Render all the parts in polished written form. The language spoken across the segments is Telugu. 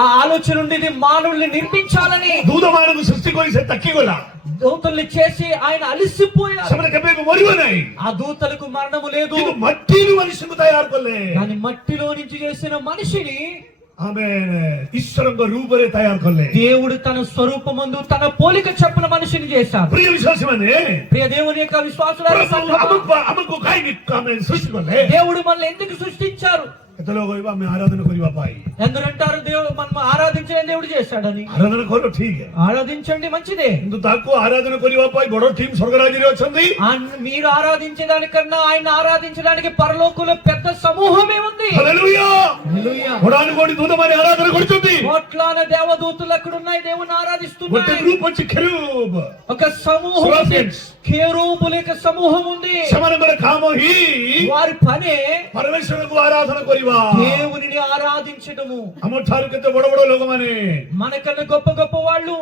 ఆ ఆలోచన ఉండేది మానవుల్ని నిర్మించాలని. దూతమానకు సృష్టి కొలిసే తక్కిగొల దూతల్ని చేసి ఆయన అలిసిపోయారు. సమర కబేకు మరివనాయి. ఆ దూతలకు మరణము లేదు. ఇది మట్టిని మనిషిని తయారు కొల్లే. కానీ మట్టిలో నుంచి చేసిన మనిషిని ఆమేన్ ఈశ్వరంగా రూపరే తయారు కొల్లే. దేవుడు తన స్వరూపమందు తన పోలిక చొప్పున మనిషిని చేశారు. ప్రియ విశ్వాసమనే, ప్రియ దేవుని యొక్క విశ్వాసులారా, అమకు కాయికి ఆమేన్ సృష్టి కొల్లే. దేవుడు మనల్ని ఎందుకు సృష్టించారు? ఎతలో కొయివా మే ఆరాధన కొరివా పాయి. ఎందరంటారు దేవుడు మనం ఆరాధించే దేవుడు చేశాడని. ఆరాధన కొరు ఠీక్ హై, ఆరాధించండి మంచిదే. ఇందు తాకు ఆరాధన కొరివా పాయి బడో టీం స్వర్గరాజ్యరే వచ్చింది. మీరు ఆరాధించేదానికన్నా ఆయన ఆరాధించడానికి పరలోకంలో పెద్ద సమూహమే ఉంది. హల్లెలూయా, హల్లెలూయా. కోడాను కోడి దూతమని ఆరాధన కొడుతుంది. కోట్లాన దేవదూతలు అక్కడ ఉన్నాయి, దేవుని ఆరాధిస్తున్నారు. ఒక గ్రూప్ వచ్చి కెరూబ్, ఒక సమూహం ఉంది, కెరూబుల యొక్క సమూహం ఉంది. సమరమర కామోహి, వారి పనే పరమేశ్వరుకు ఆరాధన కొరివా, దేవునిని ఆరాధించడము. అమఠారు కింద బడ బడ లోకమని మనకన్నా గొప్ప గొప్ప వాళ్ళు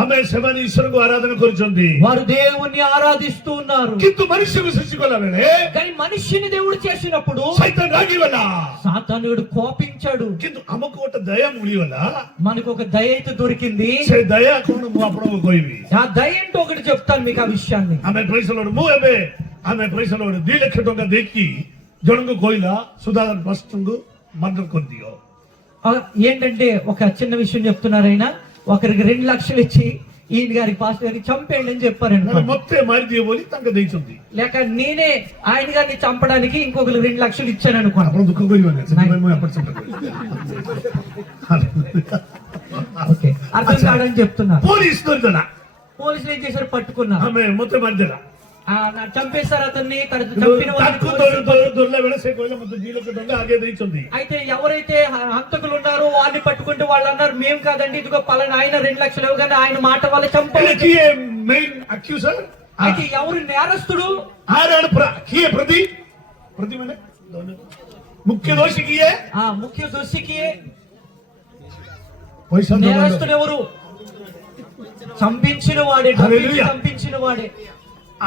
ఆమె శివని ఈశ్వరుకు ఆరాధన కొరుచుంది. వారు దేవుణ్ణి ఆరాధిస్తూ ఉన్నారు. కింద మనిషికి సృష్టికొల్ల వేళ కానీ మనిషిని దేవుడు చేసినప్పుడు సైతాన్ రాగి వల్ల సాతానుడు కోపించాడు. కింద అమ్మకు ఒక దయ ముడి వల్ల మనకు ఒక దయ అయితే దొరికింది. సే దయ కోణ అప్పుడు కోయివి. ఆ దయ ఏంటో ఒకటి చెప్తాను మీకు ఆ విషయాన్ని. ఆమె ప్రైసలోడు ము ఎబే ఆమె ప్రైసలోడు 2 లక్ష టଙ୍କା దేకి జొడంగు కోయిలా సుధాకర్ ఫస్ట్ంగు మర్డర్ కొద్దియో. ఏంటంటే ఒక చిన్న విషయం చెప్తున్నారు. ఆయన ఒకరికి 2 లక్షలు ఇచ్చి ఈయన గారికి పాస్టర్ గారికి చంపేయండి అని చెప్పారండి. మొత్తం మారి పోలి తనకు దిగుతుంది. లేక నేనే ఆయన గారిని చంపడానికి ఇంకొకరు 2 లక్షలు ఇచ్చాను అనుకోండి. అప్పుడు దుఃఖం ఓకే, అర్థం కాదని చెప్తున్నా. పోలీసు దొరికినా పోలీసులు ఏం చేశారు? పట్టుకున్నారు. ఆమె మొత్తం మధ్యలో చంపేశారు అతన్ని. అయితే ఎవరైతే హంతకులు ఉన్నారో వారిని పట్టుకుంటే వాళ్ళు అన్నారు, మేము కాదండి, ఇదిగో పలానా ఆయన 2 లక్షలు ఇవ్వగానే ఆయన మాట వల్ల చంపారు. అయితే ఎవరు నేరస్తుడు? ప్రతి ముఖ్య దోషికి ముఖ్య దోషికి నేరస్తుడు ఎవరు? చంపించిన వాడే, చంపించిన వాడే.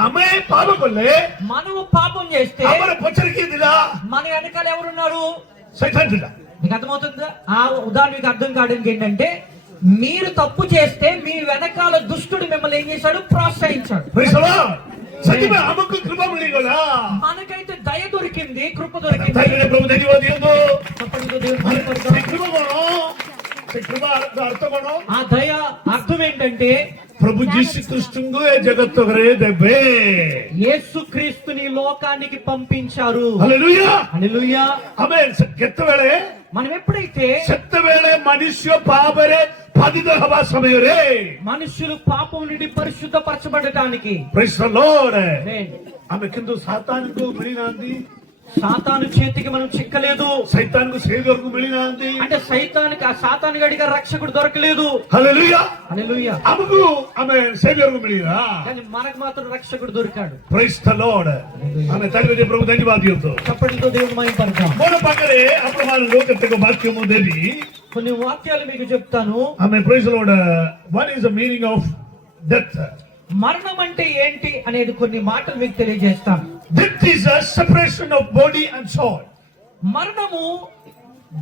ఆమె పాపం కొల్లే. మనము పాపం చేస్తే మన వెనకాల ఎవరున్నారు? మీకు అర్థమవుతుందా? ఆ ఉదాహరణ మీకు అర్థం కావడానికి ఏంటంటే, మీరు తప్పు చేస్తే మీ వెనకాల దుష్టుడు మిమ్మల్ని ఏం చేశాడు? ప్రోత్సహించాడు. మనకైతే దయ దొరికింది, కృప దొరికింది. ఆ దయ అర్థం ఏంటంటే, ప్రభు జీసుక్రీస్తు జగత్తొకరే దెబ్బే యేసుక్రీస్తుని లోకానికి పంపించారు. హల్లెలూయా, హల్లెలూయా. ఆమేన్. కెత్తవేళే మనం ఎప్పుడైతే సత్తవేళే మనుష్య పాపరే పతిత హవ సమయరే మనుషులు పాపం నుండి పరిశుద్ధపరచబడటానికి. Praise the Lord. ఆమె కింద సాతానుకు మిలినాంది. సాతాను చేతికి మనం చిక్కలేదు. సైతానుకు సేవకుడు మిలినాంది. అంటే సైతానికి ఆ సాతాను గడిగా రక్షకుడు దొరకలేదు. హల్లెలూయా, హల్లెలూయా. అముకు ఆమె సేవకుడు మిలినా, కానీ మనకు మాత్రం రక్షకుడు దొరికాడు. Praise the Lord. ఆమె తల్లి ప్రభు ధన్యవాదాలు. చప్పటితో దేవుని మహిమపడతాం. మన పక్కనే అప్రమాణంలో కట్టక వాక్యము దేవి కొన్ని వాక్యాలు మీకు చెప్తాను. ఆమె praise the Lord. What is the meaning of death? మరణం అంటే ఏంటి అనేది కొన్ని మాటలు మీకు తెలియజేస్తాను. Death is a separation of body and soul. మరణము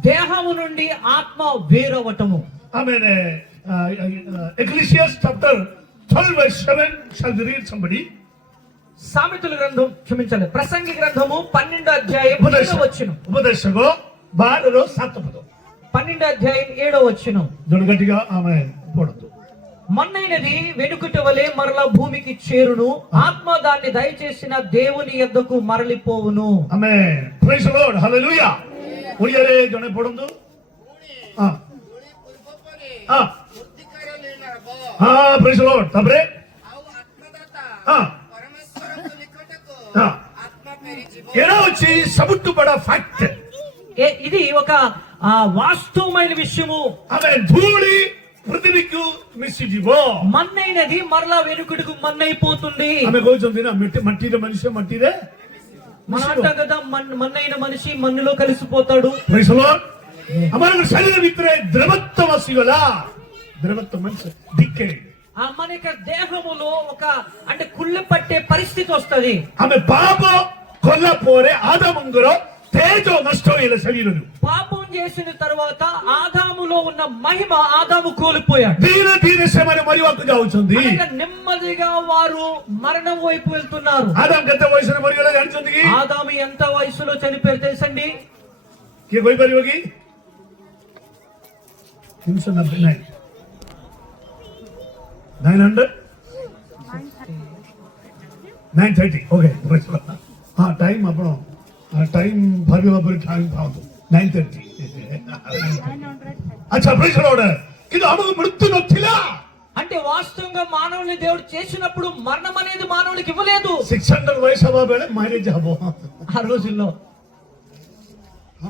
దేహము నుండి ఆత్మ వేరవటము. Amen. Ecclesiastes chapter 12 verse 7 shall we read somebody? సామెతల గ్రంథం, క్షమించాలి, ప్రసంగి గ్రంథము 12వ అధ్యాయం 7వ వచనం. ఉపదేశకో 12 7 12వ అధ్యాయం 7వ వచనం. దొడగట్టిగా ఆమేన్ పోడదు. మన్నైనది వెనుకటి వలె మరలా భూమికి చేరును, ఆత్మ దాన్ని దయచేసిన దేవుని యొద్దకు మరలిపోవును. ఆమేన్. Praise the lord. హల్లెలూయా. ఉడియరే జనే పోడందు. Praise the lord. తబరే ఎలా వచ్చి సబుట్టు బడా ఫ్యాక్ట్. ఇది ఒక వాస్తవమైన విషయము. ఆమేన్. ధూళి పృథివీకు మిస్సిజివో. మన్నైనది మరలా వెనుకడుకు మన్నైపోతుంది. ఆమె కూర్చుంది నా మట్టిదే మనిషి మట్టిదే. మనం అంటాం కదా, మన్నైన మనిషి మన్నులో కలిసిపోతాడు. Praise the lord. అమర శరీర విత్రే ద్రవత్వ వసిగల ద్రవత్వ మనిషి దిక్కే. మన యొక్క దేహములో ఒక అంటే కుళ్ళ పట్టే పరిస్థితి వస్తది. ఆమె పాప కొల్ల పోరే ఆదమంగురో తేజో నష్టమైన శరీరం పాపం చేసిన తర్వాత ఆదాములో ఉన్న మహిమ ఆదాము కోల్పోయాడు. ధీరే ధీరే శ్రమని మరివకు జావుచుంది. అనగా నెమ్మదిగా వారు మరణం వైపు వెళ్తున్నారు. ఆదాం ఎంత వయసులో మరిగల జానుచుంది. ఆదాము ఎంత వయసులో చనిపోయారు తెలుసండి? కే కోయి పరివగి 399 900 930 ఓకే టైం అప్పుడు టైం భావి టైం కాదు 930 అచ్చా ప్రైజ్ లార్డ్ ఇది అమగు మృత్యు నొచ్చిల అంటే వాస్తవంగా మానవుని దేవుడు చేసినప్పుడు మరణం అనేది మానవునికి ఇవ్వలేదు. 600 వయసు అవ్వ బేళ మ్యారేజ్ హబో ఆ రోజుల్లో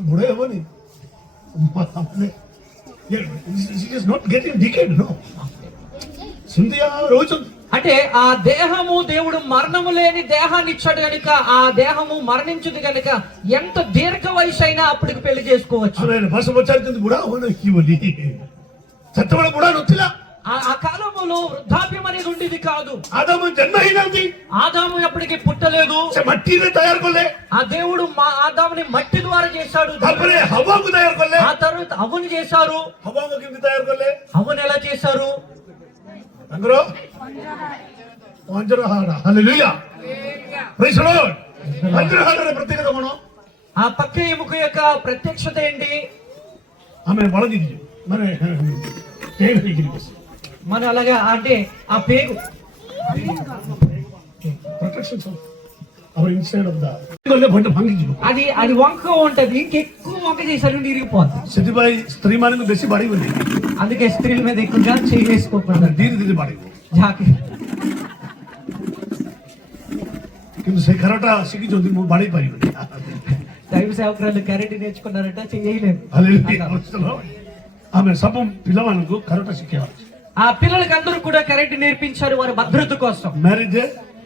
బుడే హబోని it is not getting decade నో సుందియా రోజు అంటే ఆ దేహము దేవుడు మరణము లేని దేహాన్ని ఇచ్చాడు కనుక ఆ దేహము మరణించుది కనుక ఎంత దీర్ఘ వయసు అయినా అప్పటికి పెళ్లి చేసుకోవచ్చు. అరే బస్ వచ్చారు బుడా హోన కివలి సత్తవడ బుడా నొచ్చిల ఆ కాలములో వృద్ధాప్యం అనేది ఉండేది కాదు. ఆదాము జన్మ అయినది. ఆదాము ఎప్పటికీ పుట్టలేదు. మట్టిని తయారు కొల్లే. ఆ దేవుడు ఆదాముని మట్టి ద్వారా చేశాడు. అప్పుడే హవ్వకు తయారు కొల్లే. ఆ తర్వాత హవ్వను చేశారు. హవ్వకు కింద తయారు కొల్లే. హవ్వను ఎలా చేశారు? అందరూ వంజరహాడ హల్లెలూయా ప్రైజ్ ది లార్డ్. వంజరహాడ ప్రత్యేకత గుణం ఆ పక్క ఎముక యొక్క ప్రత్యక్షత ఏంటి? ఆమె బలగిది మరి మన అలాగా అంటే ఆ పేగు protections our inside of the గొల్లె బండ భాంగి అది అది వంక ఉంటది. ఇంకెక్కువ వంక చేశారు ఇరిగిపోతుంది. ସେଥିପାଇଁ ସ୍ତ୍ରୀ ମାନଙ୍କୁ ବେଶୀ ବାଡିବନି. అందుకే స్త్రీల మీద ఎక్కువగా చేయి వేసుకోకూడదు. ଧୀରେ ଧୀରେ ବାଡିବ. జాకి କିନ୍ତୁ ସେ ଖେଳଟା ଶିଖିଛନ୍ତି ମୁଁ ବାଡେଇ ପାରିବିନି. దైవ సేవకురాలు కరెంట్ నేర్చుకున్నారట చేయలేదు. ఆమె ସବୁ పిల్లମାନଙ୍କୁ కరెక్ట్ ଶିଖେଇବାର. ఆ పిల్లలకి అందరూ కూడా కరెంట్ నేర్పించారు వారి భద్రత కోసం. మ్యారేజ్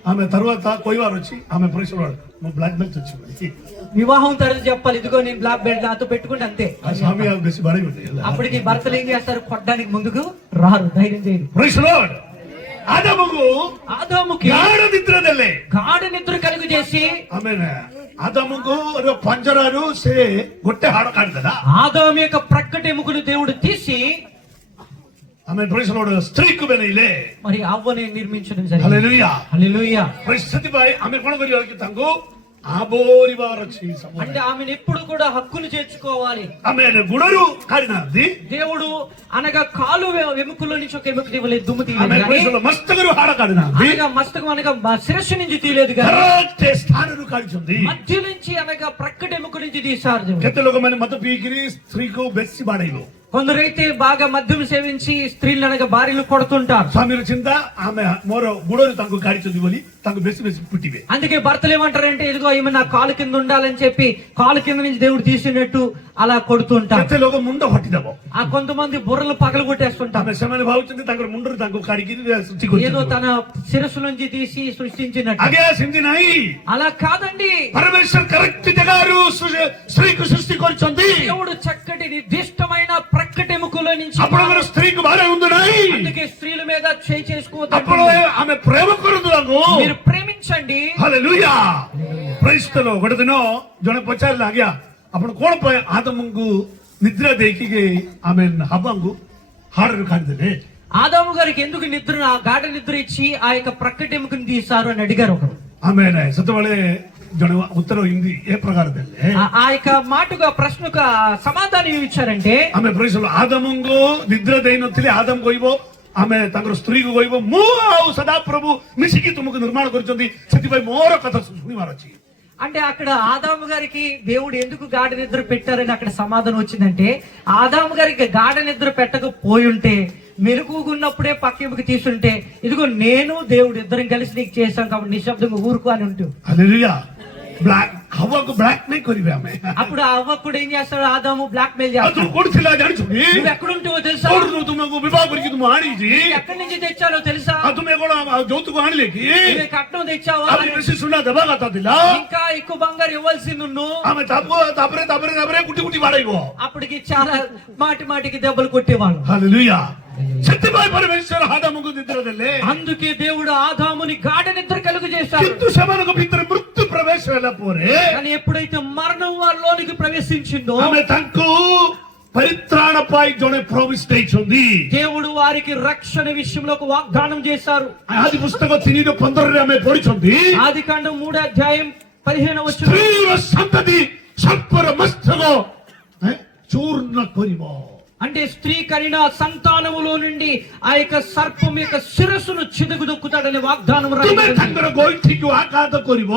ఆమె తర్వాత కోయివారు వచ్చి ఆమె పరిశ్రమ బ్లాక్ బెల్ట్ వచ్చింది. వివాహం తర్వాత చెప్పాలి ఇదిగో నేను బ్లాక్ బెల్ట్ నాతో పెట్టుకుంటే అంతే. ఆ స్వామి బెసి బాడీ అప్పటికి భర్తలు ఏం చేస్తారు? కొట్టడానికి ముందుకు రారు, ధైర్యం చేయరు. Praise lord. ఆదాముకి గాఢ నిద్ర కలుగు చేసి ఆమె ఆదాముకు పంజరాలు సే గొట్టె హాడ కాడుదా. ఆదాము యొక్క ప్రక్కటి ఎముకను దేవుడు తీసి ఆమె ప్రైజ్ లార్డ్ స్త్రీకు బెనైలే మరి అవ్వని నిర్మించడం జరిగింది. హల్లెలూయా హల్లెలూయా. పరిస్థితి బై ఆమె కొన కరియకి తంగు ఆబోరివార చీస అంటే ఆమెను ఎప్పుడు కూడా హక్కును చేర్చుకోవాలి. ఆమె గుడరు కాడినది దేవుడు అనగా కాలు ఎముకలో నుంచి ఒక ఎముక తీయలేదు, దుమ్ము తీయలేదు. ఆమె ప్రైజ్ లార్డ్ మస్తగరు హాడ కాడినది. అనగా మస్తకం అనగా శిరస్సు నుంచి తీయలేదు కానీ కరెక్ట్ స్థానను కాడిచుంది. మధ్య నుంచి అనగా ప్రక్కటి ఎముక నుంచి తీశారు దేవుడు. କେତେ ଲୋକମାନେ ମଦ ପିଇକିରି ସ୍ତ୍ରୀକୁ ବେଶୀ ବାଡେଇବ. కొందరైతే బాగా మద్యం సేవించి స్త్రీలు అనగా భార్యలు కొడుతుంటారు. ସ୍ୱାମୀର ଚିନ୍ତା ଆମେ ମୋର ଗୋଡରେ ତାଙ୍କୁ କାଢିଛନ୍ତି ବୋଲି ତାଙ୍କୁ ବେଶୀ ବେଶୀ ପିଟିବେ. అందుకే భర్తలు ఏమంటారంటే ఇదిగో ఈమె నా కాలు కింద ఉండాలని చెప్పి కాలు కింద నుంచి దేవుడు తీసినట్టు అలా కొడుతుంటారు. କେତେ ଲୋକ ମୁଣ୍ଡ ହଟିଦବ. ఆ కొంతమంది బుర్రలు పగలు కొట్టేస్తుంటారు. ଆମେ ସେମାନେ ଭାବୁଛନ୍ତି ତାଙ୍କର ମୁଣ୍ଡରେ ତାଙ୍କୁ କାଢିକିରି ସୃଷ୍ଟି ఏదో କରୁଛନ୍ତି. తన శిరస్సు నుంచి తీసి సృష్టించినట్టు. ଆଜ୍ଞା ସେମିତି ନାହିଁ. అలా కాదండి. ପରମେଶ୍ୱର కరెక్ట్ ଜାଗାରୁ ସ୍ତ୍ରୀକୁ ସୃଷ୍ଟି କରିଛନ୍ତି. దేవుడు చక్కటి నిర్దిష్టమైన ప్రక్కటి ఎముకలో నుంచి ଆପଣଙ୍କର ସ୍ତ୍ରୀକୁ ବାହାରେ ହୁଅନ୍ତୁ ନାହିଁ. అందుకే స్త్రీల మీద చేయి చేసుకోవద్దు. ଆପଣ ଆମେ ପ୍ରେମ କରନ୍ତୁ ତାଙ୍କୁ. మీరు ప్రేమించండి. ହାଲେଲୁୟା ପ୍ରେଜ୍ ଦ ଲର୍ଡ. ଗୋଟେ ଦିନ ଜଣେ ପଚାରିଲା ଆଜ୍ଞା ଆପଣ କଣ ପାଇଁ ଆଦମଙ୍କୁ ନିଦ୍ରା ଦେଇକି ଆମେ ହବାଙ୍କୁ ହାଡରୁ କାଢିଦେଲେ. ఆదాము గారికి ఎందుకు నిద్ర గాఢ నిద్ర ఇచ్చి ఆ యొక్క ప్రక్కటి ఎముకను తీశారు అని అడిగారు ఒకరు. ఆమె ସେତେବେଳେ ଜଣେ ଉତ୍ତର ହିନ୍ଦୀ ଏ ପ୍ରକାର ଦେଲେ. ఆ యొక్క మాటగా ప్రశ్నకు సమాధానం ఏమి ఇచ్చారంటే ଆମେ ପ୍ରେଜ୍ ଆଦମଙ୍କୁ ନିଦ୍ରା ଦେଇନଥିଲେ. ଆଦମ କହିବ ଆମେ ତାଙ୍କର ସ୍ତ୍ରୀକୁ କହିବ ମୁଁ ଆଉ ସଦାପ୍ରଭୁ ମିଶିକି ତୁମକୁ ନିର୍ମାଣ କରିଛନ୍ତି, ସେଥିପାଇଁ ମୋର କଥା ଶୁଣିବାର ଅଛି. అంటే అక్కడ ఆదాము గారికి దేవుడు ఎందుకు గాఢ నిద్ర పెట్టారని అక్కడ సమాధానం వచ్చిందంటే ఆదాము గారికి గాఢ నిద్ర పెట్టకపోయి ఉంటే మెలుగున్నప్పుడే పక్కెముకి తీసుంటే ఇదిగో నేను దేవుడు ఇద్దరం కలిసి నీకు చేశాం కాబట్టి నిశ్శబ్దంగా ఊరుకో అని ఉంటుంది. హల్లెలూయా. బ్లాక్ హవ్వకు బ్లాక్ మెయిల్ କରିବେ ଆମେ. అప్పుడు అవ్వ కూడా ఏం చేస్తాడు? ఆదాము బ్లాక్ మెయిల్ చేస్తాడు. ତୁ କୋଉଠି ଥିଲା ଜାଣିଛୁ? నువ్వు ఎక్కడుంటావో తెలుసా? କୋଉଠୁ ତୁମକୁ ବିବାହ କରିକି ତୁମ ଆଣିଛି? ఎక్కడి నుంచి తెచ్చానో తెలుసా? ତୁମେ କଣ ଯୌତୁକ ଆଣିଲେ କି? నువ్వు కట్నం తెచ్చావా? ଆହୁରି ବେଶୀ ସୁନା ଦେବା କଥା ଥିଲା. ఇంకా ఎక్కువ బంగారు ఇవ్వాల్సింది నువ్వు. ଆମେ ତାପରେ ଗୁଟି ଗୁଟି ବାଡେଇବ. అప్పటికి చాలా మాటి మాటికి దెబ్బలు కొట్టేవాళ్ళు. హల్లెలూయా. ସେଥିପାଇଁ ପରମେଶ୍ୱର ଆଦାମଙ୍କୁ ନିଦ୍ରା ଦେଲେ. అందుకే దేవుడు ఆదాముని గాఢ నిద్ర కలుగు చేశాడు. କିନ୍ତୁ ସେମାନଙ୍କ ଭିତରେ ମୃତ୍ୟୁ ప్రవేశ వెళ్ళ పోరే కానీ ఎప్పుడైతే మరణం వారిలోనికి ప్రవేశించిందో ఆమె తనకు పరిత్రాణపై జోనే ప్రామిస్ ଦେଇଛନ୍ତି దేవుడు వారికి రక్షణ విషయంలో ఒక వాగ్దానం చేశారు. ఆది పుస్తకం 3:15 ఆమె పଢిଛନ୍ତି ఆదికాండం 3:15 స్త్రీల సంతతి సర్పర మస్తకో చూర్ణ కొరివ అంటే స్త్రీ కనిన సంతానములో నుండి ఆ యొక్క సర్పం యొక్క శిరస్సును చిదుగుదొక్కుతాడని వాగ్దానం రాయబడింది. గోయిటికి ఆఘాత కొరివ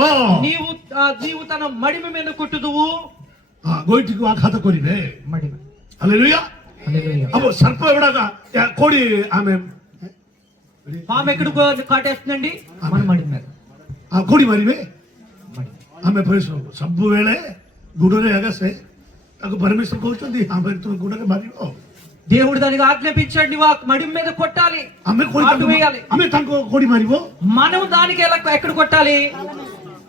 నీవు తన మడిమ మీద కొట్టుదువు. గోయిటికి ఆఘాత కొరివే మడిమ. హల్లెలూయా హల్లెలూయా. అబ్బో సర్ప ఎవడగా కోడి ఆమె పాము ఎక్కడ కాటేస్తుందండి? మన మడి మీద. ఆ కోడి మరివే ఆమె ప్రవేశం సబ్బు వేళೆ గుడరే అగసే నాకు పరమేశ్వర్ కూర్చుంది ఆమె గుడరే మరివో దేవుడు దానికి ఆజ్ఞాపించాడు, నీవు ఆ మడి మీద కొట్టాలి, ఆమె కోడి వేయాలి. ఆమె తనకు కోడి మరివో మనం దానికి ఎక్కడ కొట్టాలి?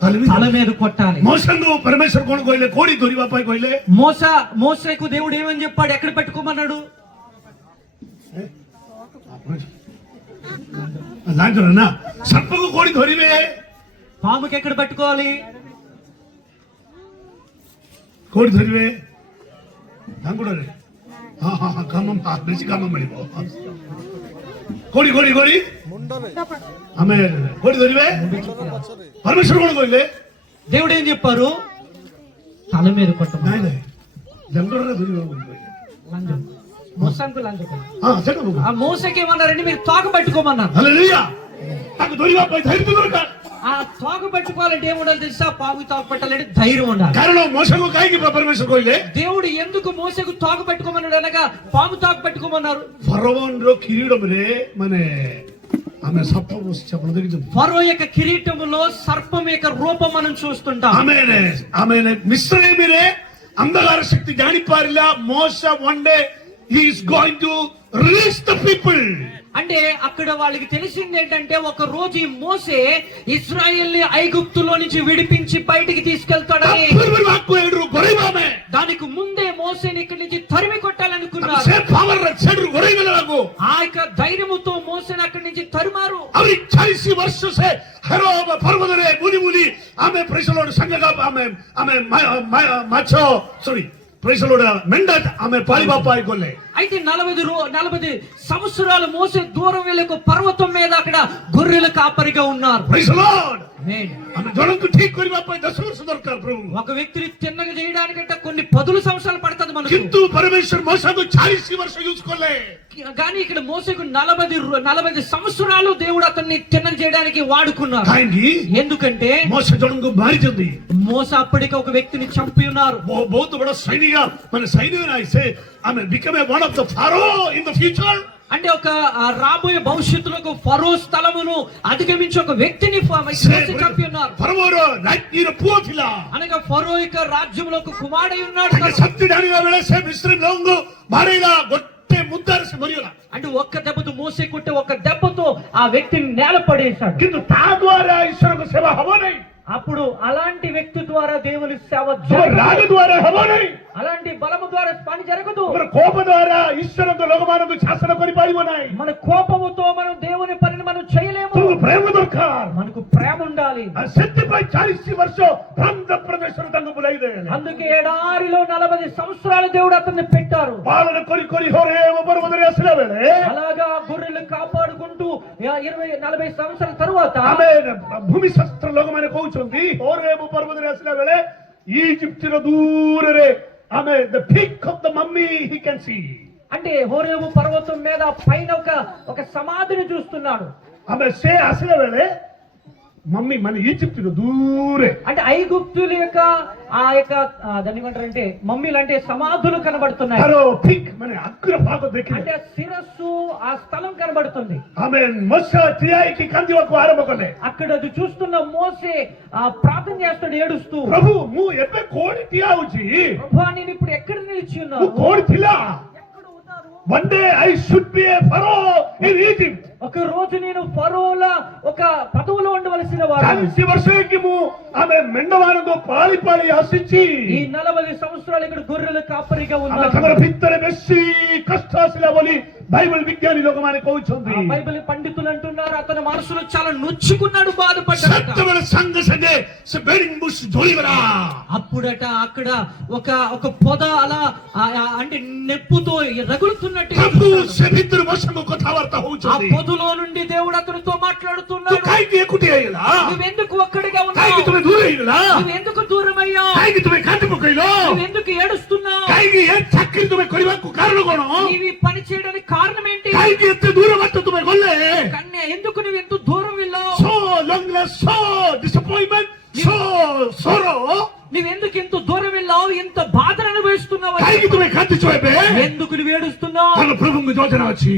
తల మీద కొట్టాలి. మోసందు పరమేశ్వర్ కోణ కోయిలే కోడి దొరివాపై కోయిలే మోసేకు దేవుడు ఏమని చెప్పాడు? ఎక్కడ పెట్టుకోమన్నాడు? లాంఛన సర్పకు కోడి దొరివే పాముకి ఎక్కడ పెట్టుకోవాలి? కోడి దొరివే దంగుడరే కమ్మం బెసి కమ్మం మడిపో కోడి కోడి కోడి ఆమె కోడి దొరివే పరమేశ్వర్ కోణ కోయిలే దేవుడు ఏం చెప్పారు? తల మీద కొట్టమని. దంగుడరే దొరివే మోసకి ఏమన్నారండి? మీరు తోక పట్టుకోమన్నారు. హల్లెలూయా. నాకు దొరివాపై ధైర్యం దొరకాలి. ఆ తోక పట్టుకోవాలంటే ఏముండాలి తెలుసా? పాము తోక పట్టాలంటే ధైర్యం ఉండాలి. కారణం మోసకు కాయికి పరమేశ్వర్ కోయిలే దేవుడు ఎందుకు మోసకు తోక పట్టుకోమన్నాడు అనగా పాము తోక పట్టుకోమన్నారు. ఫరోలో కిరీటములే మనే ఆమె సర్పము చెప్పడం జరిగింది. ఫరో యొక్క కిరీటములో సర్పం యొక్క రూపం మనం చూస్తుంటాం. ఆమెనే మిస్రయీమిరే అంధకార శక్తి జానిపారిల మోస one day he is going to release the people. అంటే అక్కడ వాళ్ళకి తెలిసింది ఏంటంటే ఒక రోజు ఈ మోసే ఇశ్రాయేల్ ని ఐగుప్తులో నుంచి విడిపించి బయటికి తీసుకెళ్తాడని. దానికి ముందే మోసేని ఇక్కడి నుంచి తరిమి కొట్టాలనుకున్నారు. ఆ యొక్క ధైర్యముతో మోసేని అక్కడి నుంచి తరిమారు. ఆమె ప్రజలు సంఘగా ఆమె ఆమె పాలిబాపాయి కొల్లే. అయితే 40 సంవత్సరాలు మోసే దూరం వెళ్ళి ఒక పర్వతం మీద అక్కడ గొర్రెల కాపరిగా ఉన్నారు. ఒక వ్యక్తిని తిన్నగా చేయడానికంటే కొన్ని 10 సంవత్సరాలు పడుతుంది మనకు. పరమేశ్వర్ మోసకు 40 వర్షం చూసుకోలే. కానీ ఇక్కడ మోసకు 40 సంవత్సరాలు దేవుడు అతన్ని తిన్నగా చేయడానికి వాడుకున్నారు. ఎందుకంటే మోస అప్పటికి ఒక వ్యక్తిని చంపి ఉన్నారు. మన సైనికుడు ఆమె become a one of the Pharaoh in the future. అంటే ఒక రాబోయే భవిష్యత్తులో ఒక ఫరో స్థలమును అధిగమించి ఒక వ్యక్తిని చంపి ఉన్నారు. అనగా ఫరో యొక్క రాజ్యంలో ఒక కుమారుడై ఉన్నాడు. అంటే ఒక్క దెబ్బతో మోసే కొట్టే ఒక్క దెబ్బతో ఆ వ్యక్తిని నేల పడేశాడు. అప్పుడు అలాంటి వ్యక్తి ద్వారా దేవుని సేవ అలాంటి బలము ద్వారా పని జరగదు. కోప ద్వారా ఈశ్వరంతో లోకమానకు శాసన పరిపాలి మన కోపముతో మనం దేవుని పనిని మనం చేయలేము. ప్రేమ దొరకాలి. మనకు ప్రేమ ఉండాలి. శక్తిపై 40 వర్షం ఆంధ్రప్రదేశ్ అందుకే ఎడారిలో 40 సంవత్సరాలు దేవుడు అతన్ని పెట్టారు. పాలన కొరి అలాగా గొర్రెలు కాపాడుకుంటూ 20-40 సంవత్సరాల తరువాత భూమి శాస్త్ర లోకమైన కూర్చుంది. హోరేము పర్వతం రాసిన వేళ ఈజిప్ట్ దూరరే ఆమె the peak of the mummy he can see. అంటే హోరేము పర్వతం మీద పైన ఒక సమాధిని చూస్తున్నాడు. ఆమె సే అసలు వేళ మమ్మీ మన ఈజిప్ట్ దూరే అంటే ఐగుప్తుల యొక్క ఆ యొక్క దాన్ని ఏమంటారంటే మమ్మీలు అంటే సమాధులు కనబడుతున్నాయి. అంటే శిరస్సు ఆ స్థలం కనబడుతుంది. అక్కడ అది చూస్తున్న మోసే ప్రార్థన చేస్తాడు ఏడుస్తూ, ప్రభు కోడి ప్రభు నేను ఇప్పుడు ఎక్కడ నిలిచి ఉన్నాను? One day I should be a pharaoh in Egypt. ఒక రోజు నేను ఫరోల ఒక పదవిలో ఉండవలసిన వాడు. 40 ವರ್ಷಕ್ಕೆ ఆమె మెండవానతో పాలి ఆశించి ఈ 40 సంవత్సరాలు ఇక్కడ గొర్రెల కాపరిగా ఉన్నారు. తమర భిత్తర మెస్సి కష్టాసిల బలి బైబిల్ విజ్ఞాని లోకమానే కହୁଛନ୍ତି బైబిల్ పండితులు అంటున్నారు అతని మనసులో చాలా నొచ్చుకున్నాడు, బాధపడ్డాడు. సత్యమైన సంఘ సంగే బెరింగ్ బుష్ జోలివరా అప్పుడట అక్కడ ఒక పొద అలా అంటే నెప్పుతో రగులుతున్నట్టు ప్రభు సెవిత్రు వశము కథావార్త ఆ హోచుంది. పొదలో నుండి దేవుడు అతనితో మాట్లాడుతున్నాడు. కాయికి ఏకుటి అయ్యలా నువ్వెందుకు ఒక్కడిగా కాయికి ఉన్నావు? తుమే దూర అయ్యలా నువ్వెందుకు దూరం అయ్యావు? కాయికి తుమే కాటిముకైలో నువ్వెందుకు ఏడుస్తున్నావు? కాయికి ఏ చక్రి తుమే కొరివాకు కారణం కోణం నీవి పని చేయడానికి కారణం ఏంటి? కాయికి ఎంత దూరం అట్ట తుమే గొల్లే కన్య ఎందుకు నువ్వు ఎంత దూరం వెళ్ళావు? So loneliness so disappointment so sorrow నువ్వెందుకు ఎంత దూరం వెళ్ళావు? ఎంత బాధను అనుభవిస్తున్నావు? కాయికి తుమే కాంతి చోయబే ఎందుకు నువ్వు ఏడుస్తున్నావు? తన ప్రభువు యోచన వచ్చి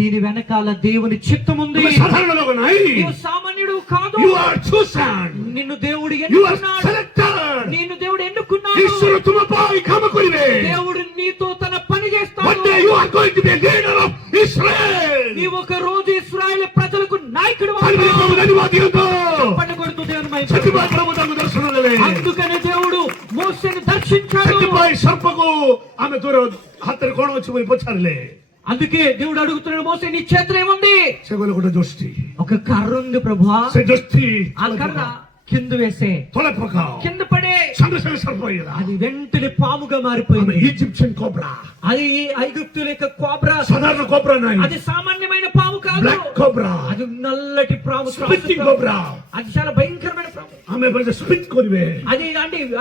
దీని వెనకాల దేవుని చిత్తం ఉంది. నువ్వు సాధారణ లోకనాయి నీవు సామాన్యుడు కాదు. యు ఆర్ చూసన్ నిన్ను దేవుడు యు ఆర్ ఎన్నుకున్నాడు. సెలెక్టెడ్ నిన్ను దేవుడు ఎన్నుకున్నాడు. ఈశ్వరు తుమపై కామ కొరివే దేవుడు నీతో తన పని one చేస్తాడు. day you are going to be a leader of Israel నీవు ఒక రోజు ఇశ్రాయేలు ప్రజలకు నాయకుడు హల్లెలూయా అవుతావు. ధన్యవాదాలు పండుగొడుతూ దేవుని మహిమ సత్యవాద ప్రభు తనకు దర్శనలే అందుకని దేవుడు మోషేని దర్శించాడు. సత్యపై సర్పకు ఆమె దూర హత్తరు కోణ వచ్చి పోయి పొచ్చారులే అందుకే దేవుడు అడుగుతున్నాడు, మోసే నీ చేతిలో ఏముంది? సెగలు కూడా దోష్టి ఒక కర్ర ఉంది ప్రభువా. సే దోష్టి ఆ కర్ర కింద వేసే తొలపక కింద పడే సంగసల సర్పయ్యరా అది వెంటనే పాముగా మారిపోయింది. ఈజిప్షియన్ కోబ్రా అది ఐగుప్తుల యొక్క కోబ్రా. సాధారణ కోబ్రా నాయి అది సామాన్యమైన పాము కాదు. బ్లాక్ కోబ్రా అది నల్లటి పాము. స్పిట్టింగ్ కోబ్రా అది చాలా భయంకరమైన పాము. ఆమె బజ స్పిట్ కొరివే అది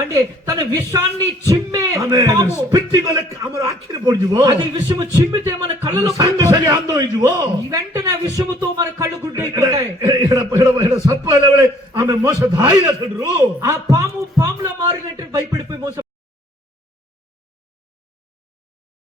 అంటే తన విషాన్ని చిమ్మే ఆమె పాము. స్పిట్టింగ్ వల్ల అమర ఆఖిని పొడిజువో అది విషము చిమ్మితే మన కళ్ళలో సంగసలి ఆందో ఇజువో వెంటనే ఆ విషముతో మన కళ్ళు గుడ్డైపోతాయి. సర్ప ఆమె మోస ధాయిన సడ్రు ఆ పాములో మారినట్టు భయపడిపోయి మోస